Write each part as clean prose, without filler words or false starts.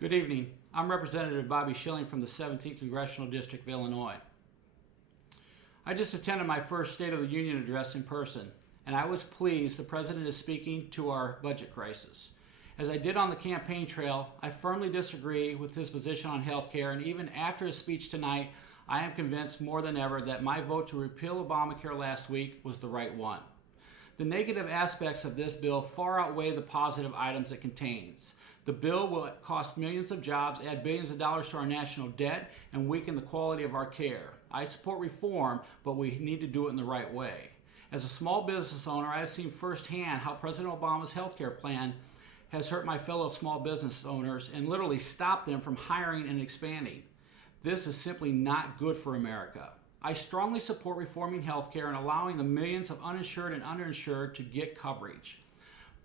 Good evening. I'm Representative Bobby Schilling from the 17th Congressional District of Illinois. I just attended my first State of the Union address in person, and I was pleased the President is speaking to our budget crisis. As I did on the campaign trail, I firmly disagree with his position on health care, and even after his speech tonight, I am convinced more than ever that my vote to repeal Obamacare last week was the right one. The negative aspects of this bill far outweigh the positive items it contains. The bill will cost millions of jobs, add billions of dollars to our national debt, and weaken the quality of our care. I support reform, but we need to do it in the right way. As a small business owner, I have seen firsthand how President Obama's health care plan has hurt my fellow small business owners and literally stopped them from hiring and expanding. This is simply not good for America. I strongly support reforming health care and allowing the millions of uninsured and underinsured to get coverage,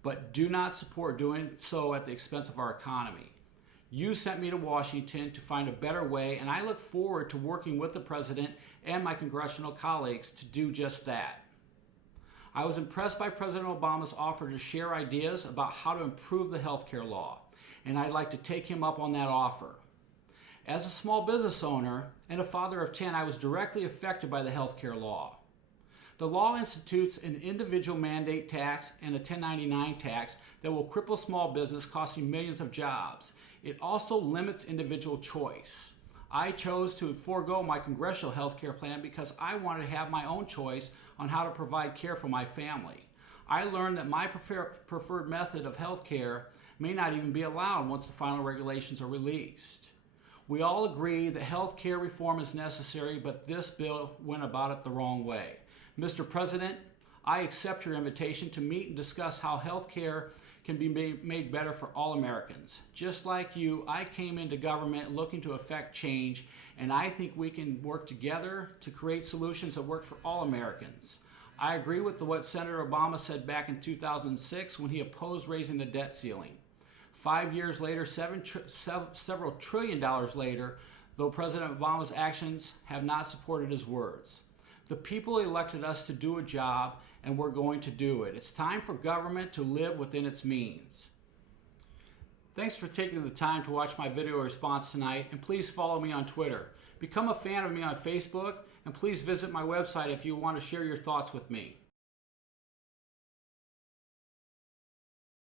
but do not support doing so at the expense of our economy. You sent me to Washington to find a better way, and I look forward to working with the President and my congressional colleagues to do just that. I was impressed by President Obama's offer to share ideas about how to improve the health care law, and I'd like to take him up on that offer. As a small business owner and a father of 10, I was directly affected by the health care law. The law institutes an individual mandate tax and a 1099 tax that will cripple small business, costing millions of jobs. It also limits individual choice. I chose to forego my congressional health care plan because I wanted to have my own choice on how to provide care for my family. I learned that my preferred method of health care may not even be allowed once the final regulations are released. We all agree that health care reform is necessary, but this bill went about it the wrong way. Mr. President, I accept your invitation to meet and discuss how health care can be made better for all Americans. Just like you, I came into government looking to effect change, and I think we can work together to create solutions that work for all Americans. I agree with what Senator Obama said back in 2006 when he opposed raising the debt ceiling. 5 years later, several trillion dollars later, though President Obama's actions have not supported his words. The people elected us to do a job, and we're going to do it. It's time for government to live within its means. Thanks for taking the time to watch my video response tonight, and please follow me on Twitter. Become a fan of me on Facebook, and please visit my website if you want to share your thoughts with me.